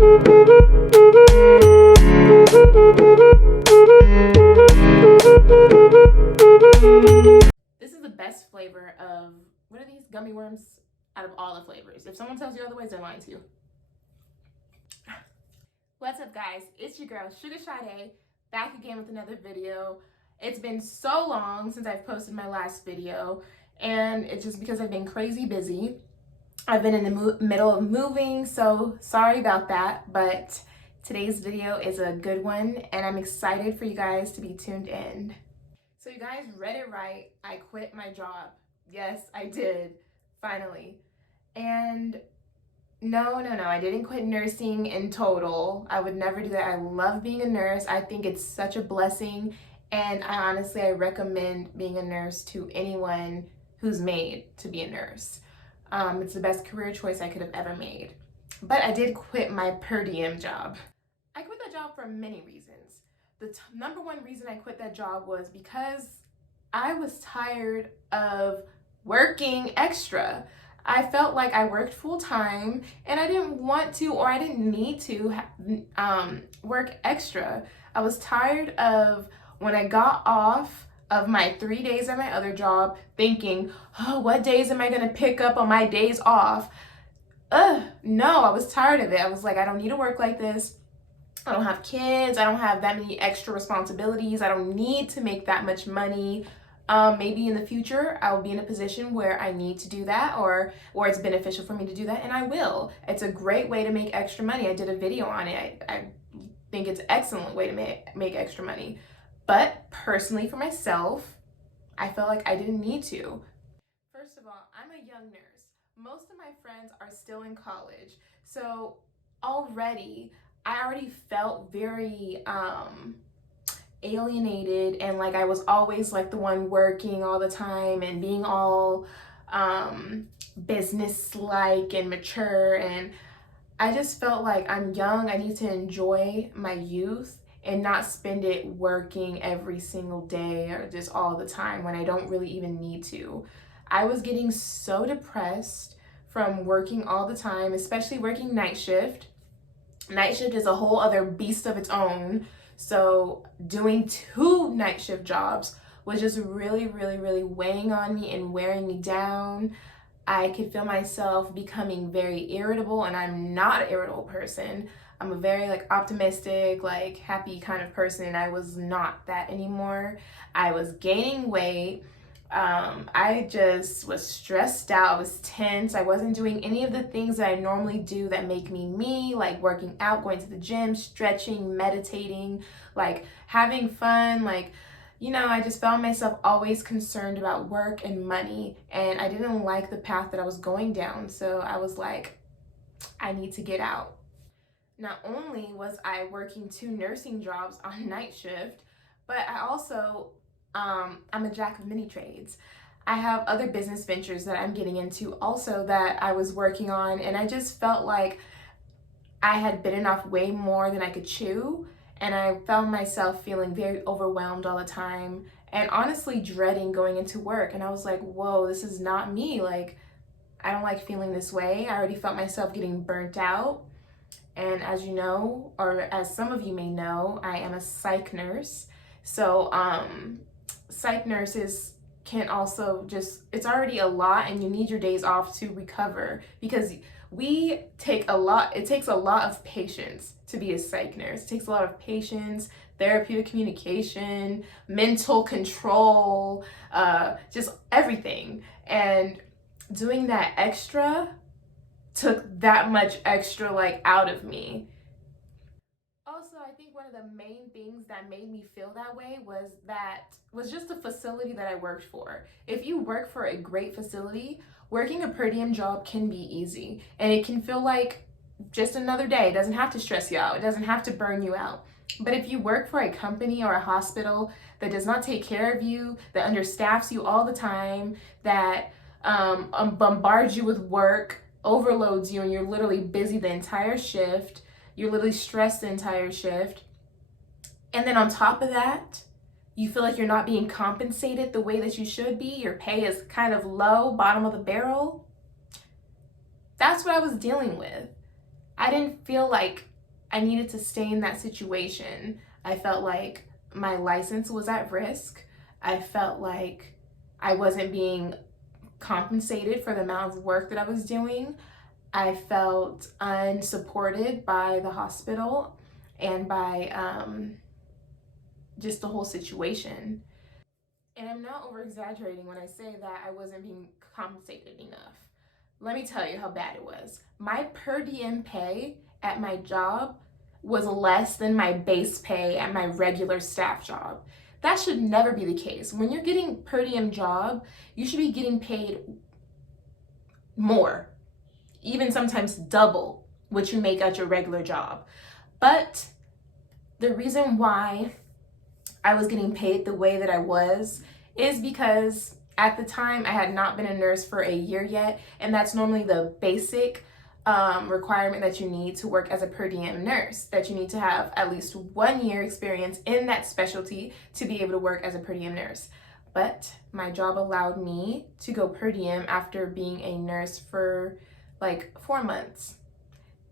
This is the best flavor of, what are these, gummy worms, out of all the flavors. If someone tells you otherwise, they're lying to you. What's up, guys? It's your girl, Sugar Sade, back again with another video. It's been so long since I've posted my last video, and it's just because I've been crazy busy. I've been in the middle of moving, so sorry about that, but today's video is a good one, and I'm excited for you guys to be tuned in. So you guys read it right. I quit my job. Yes, I did, finally. And no, I didn't quit nursing in total. I would never do that. I love being a nurse. I think it's such a blessing, and I recommend being a nurse to anyone who's made to be a nurse. It's the best career choice I could have ever made. But I did quit my per diem job. I quit that job for many reasons. The number one reason I quit that job was because I was tired of working extra. I felt like I worked full time and I didn't want to, or I didn't need to work extra. I was tired of when I got off of my 3 days at my other job thinking, oh, what days am I gonna pick up on my days off? No, I was tired of it. I was like, I don't need to work like this. I don't have kids. I don't have that many extra responsibilities. I don't need to make that much money. Maybe in the future, I will be in a position where I need to do that, or it's beneficial for me to do that, and I will. It's a great way to make extra money. I did a video on it. I think it's an excellent way to make extra money. But personally, for myself, I felt like I didn't need to. First of all, I'm a young nurse. Most of my friends are still in college. So I already felt very alienated, and like I was always like the one working all the time and being all business-like and mature, and I just felt like I'm young. I need to enjoy my youth and not spend it working every single day or just all the time when I don't really even need to. I was getting so depressed from working all the time, especially working night shift. Night shift is a whole other beast of its own. So doing 2 night shift jobs was just really weighing on me and wearing me down. I could feel myself becoming very irritable, and I'm not an irritable person. I'm a very optimistic, happy kind of person, and I was not that anymore. I was gaining weight. I just was stressed out. I was tense. I wasn't doing any of the things that I normally do that make me me, like working out, going to the gym, stretching, meditating, having fun. I just found myself always concerned about work and money, and I didn't like the path that I was going down. So I was like, I need to get out. Not only was I working 2 nursing jobs on night shift, but I also I'm a jack of many trades. I have other business ventures that I'm getting into also that I was working on, and I just felt like I had bitten off way more than I could chew, and I found myself feeling very overwhelmed all the time and honestly dreading going into work. And I was like, whoa, this is not me. I don't like feeling this way. I already felt myself getting burnt out. And as you know, or as some of you may know, I am a psych nurse. So psych nurses can also it's already a lot, and you need your days off to recover, because it takes a lot of patience to be a psych nurse. It takes a lot of patience, therapeutic communication, mental control, just everything. And doing that extra took that much extra out of me. Also, I think one of the main things that made me feel that way was just the facility that I worked for. If you work for a great facility, working a per diem job can be easy, and it can feel like just another day. It doesn't have to stress you out. It doesn't have to burn you out. But if you work for a company or a hospital that does not take care of you, that understaffs you all the time, that bombards you with work, overloads you, and you're literally busy the entire shift, you're literally stressed the entire shift, and then on top of that, you feel like you're not being compensated the way that you should be, your pay is kind of low, bottom of the barrel. That's what I was dealing with. I didn't feel like I needed to stay in that situation. I felt like my license was at risk. I felt like I wasn't being compensated for the amount of work that I was doing. I felt unsupported by the hospital and by just the whole situation. And I'm not over exaggerating when I say that I wasn't being compensated enough. Let me tell you how bad it was. My per diem pay at my job was less than my base pay at my regular staff job. That should never be the case. When you're getting per diem job, you should be getting paid more, even sometimes double what you make at your regular job. But the reason why I was getting paid the way that I was is because at the time I had not been a nurse for a year yet, and that's normally the basic requirement that you need to work as a per diem nurse, that you need to have at least 1 year experience in that specialty to be able to work as a per diem nurse. But my job allowed me to go per diem after being a nurse for like 4 months.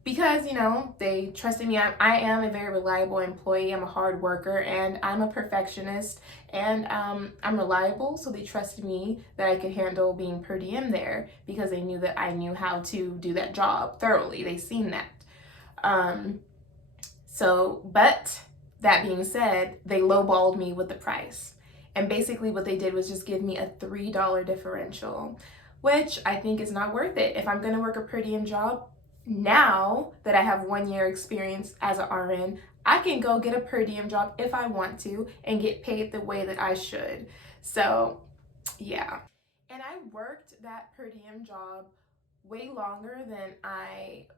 Because, you know, they trusted me. I am a very reliable employee. I'm a hard worker and I'm a perfectionist, and I'm reliable. So they trusted me that I could handle being per diem there because they knew that I knew how to do that job thoroughly. They seen that. But that being said, they lowballed me with the price. And basically what they did was just give me a $3 differential, which I think is not worth it. If I'm going to work a per diem job, now that I have 1 year experience as an RN, I can go get a per diem job if I want to and get paid the way that I should. So, yeah. And I worked that per diem job way longer than I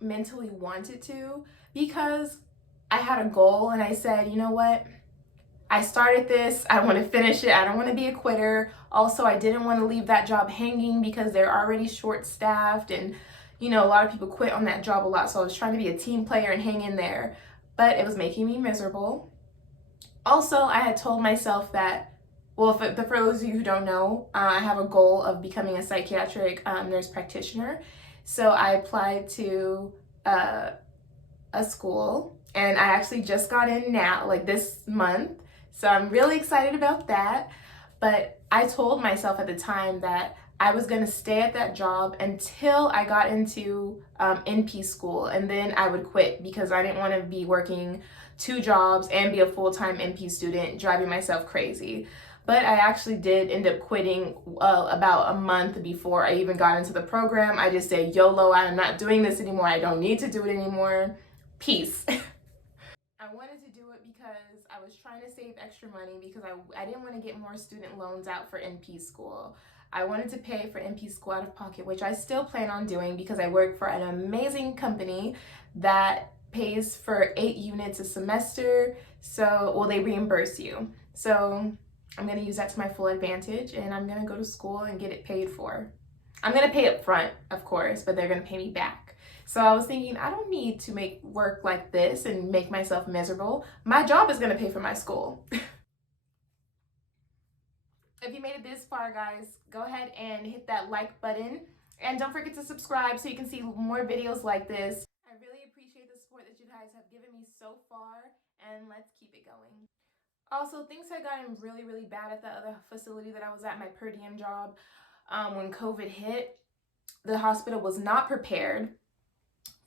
mentally wanted to because I had a goal and I said, you know what? I started this, I want to finish it, I don't want to be a quitter. Also, I didn't want to leave that job hanging because they're already short staffed, and you know, a lot of people quit on that job a lot. So I was trying to be a team player and hang in there, but it was making me miserable. Also, I had told myself that, well, for those of you who don't know, I have a goal of becoming a psychiatric nurse practitioner. So I applied to a school, and I actually just got in now, like this month. So I'm really excited about that. But I told myself at the time that I was going to stay at that job until I got into NP school, and then I would quit because I didn't want to be working 2 jobs and be a full-time NP student, driving myself crazy. But I actually did end up quitting about a month before I even got into the program. I just said, YOLO, I'm not doing this anymore. I don't need to do it anymore. Peace. I wanted to do it because I was trying to save extra money because I didn't want to get more student loans out for NP school. I wanted to pay for NP school out of pocket, which I still plan on doing because I work for an amazing company that pays for 8 units a semester. So, well, they reimburse you. So I'm going to use that to my full advantage, and I'm going to go to school and get it paid for. I'm going to pay up front, of course, but they're going to pay me back. So I was thinking, I don't need to make work like this and make myself miserable. My job is going to pay for my school. If you made it this far, guys, go ahead and hit that like button. And don't forget to subscribe so you can see more videos like this. I really appreciate the support that you guys have given me so far, and let's keep it going. Also, things had gotten really, really bad at the other facility that I was at, my per diem job. When COVID hit, the hospital was not prepared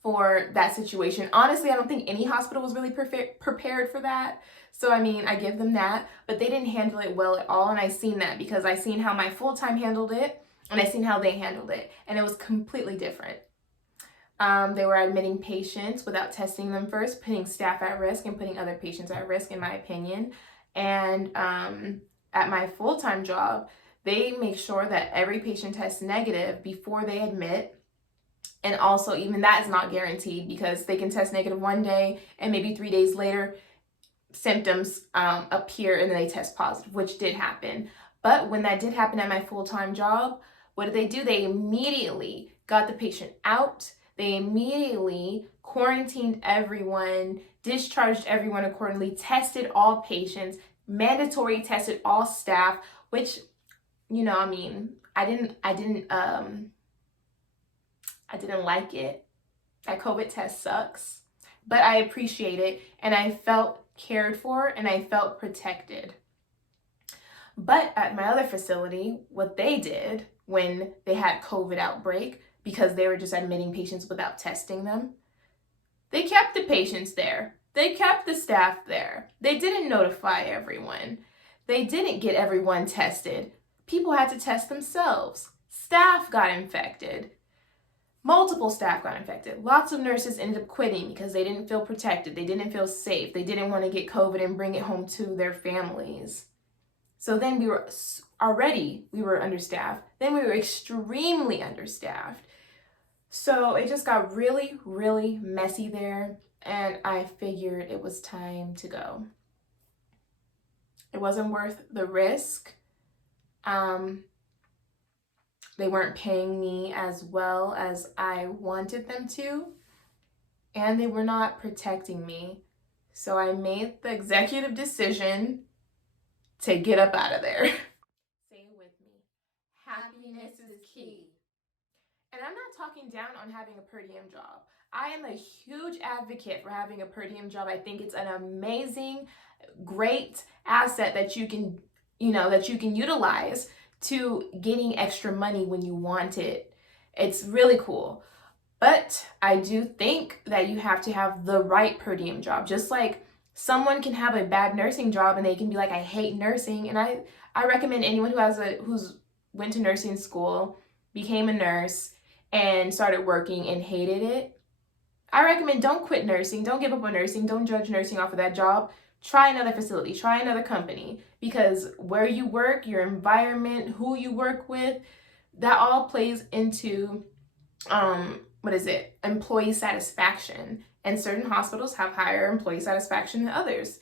for that situation. Honestly, I don't think any hospital was really prepared for that. So, I mean, I give them that, but they didn't handle it well at all. And I seen that because I seen how my full-time handled it and I seen how they handled it. And it was completely different. They were admitting patients without testing them first, putting staff at risk and putting other patients at risk, in my opinion. And at my full-time job, they make sure that every patient tests negative before they admit. And also, even that is not guaranteed because they can test negative 1 day and maybe 3 days later, symptoms appear and then they test positive, which did happen. But when that did happen at my full-time job, what did they do? They immediately got the patient out. They immediately quarantined everyone, discharged everyone accordingly, tested all patients, mandatory tested all staff, which, you know, I mean, I didn't like it. That COVID test sucks. but I appreciate it, and I felt cared for, and I felt protected. But at my other facility, what they did when they had COVID outbreak, because they were just admitting patients without testing them, they kept the patients there. They kept the staff there. They didn't notify everyone. They didn't get everyone tested. People had to test themselves. Staff got infected. Multiple staff got infected. Lots of nurses ended up quitting because they didn't feel protected. They didn't feel safe. They didn't want to get COVID and bring it home to their families. So then we were understaffed. Then we were extremely understaffed. So it just got really, really messy there, and I figured it was time to go. It wasn't worth the risk. They weren't paying me as well as I wanted them to, and they were not protecting me. So I made the executive decision to get up out of there. Say it with me. Happiness is key. And I'm not talking down on having a per diem job. I am a huge advocate for having a per diem job. I think it's an amazing, great asset that you can utilize to getting extra money when you want it. It's really cool. But I do think that you have to have the right per diem job. Just like someone can have a bad nursing job and they can be like, I hate nursing. And I recommend anyone who's went to nursing school, became a nurse, and started working and hated it, I recommend don't quit nursing. Don't give up on nursing. Don't judge nursing off of that job. Try another facility. Try another company, because where you work, your environment, who you work with, that all plays into employee satisfaction. And certain hospitals have higher employee satisfaction than others.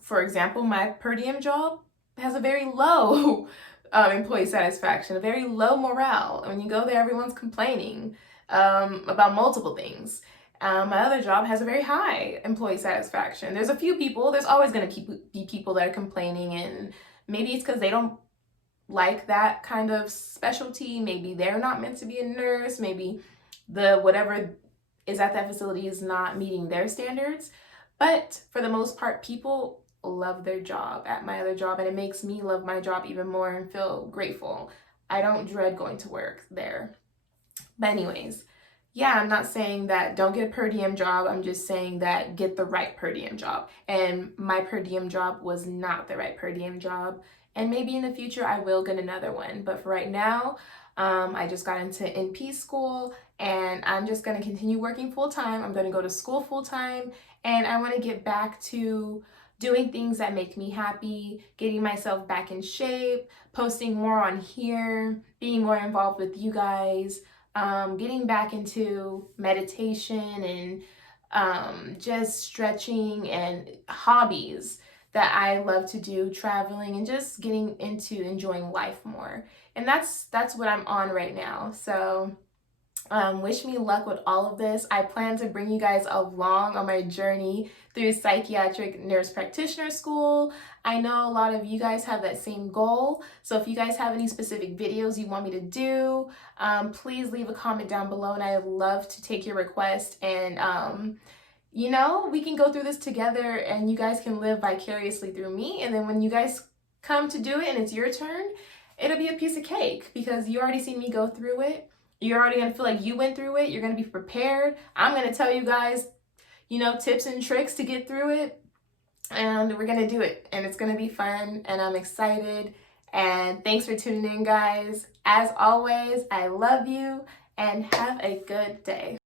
For example, my per diem job has a very low employee satisfaction, a very low morale. When you go there, everyone's complaining about multiple things. My other job has a very high employee satisfaction. There's always going to be people that are complaining, and maybe it's because they don't like that kind of specialty. Maybe they're not meant to be a nurse. Maybe whatever is at that facility is not meeting their standards. But for the most part, people love their job at my other job, and it makes me love my job even more and feel grateful. I don't dread going to work there. But anyways, yeah, I'm not saying that don't get a per diem job. I'm just saying that get the right per diem job. And my per diem job was not the right per diem job. And maybe in the future I will get another one. But for right now, I just got into NP school, and I'm just going to continue working full time. I'm going to go to school full time, and I want to get back to doing things that make me happy, getting myself back in shape, posting more on here, being more involved with you guys, getting back into meditation and just stretching and hobbies that I love to do, traveling, and just getting into enjoying life more. And that's what I'm on right now. So wish me luck with all of this. I plan to bring you guys along on my journey through psychiatric nurse practitioner school. I know a lot of you guys have that same goal. So if you guys have any specific videos you want me to do, please leave a comment down below, and I'd love to take your request. And we can go through this together, and you guys can live vicariously through me. And then when you guys come to do it and it's your turn, it'll be a piece of cake, because you already seen me go through it. You're already going to feel like you went through it. You're going to be prepared. I'm going to tell you guys, tips and tricks to get through it. And we're going to do it. And it's going to be fun. And I'm excited. And thanks for tuning in, guys. As always, I love you, and have a good day.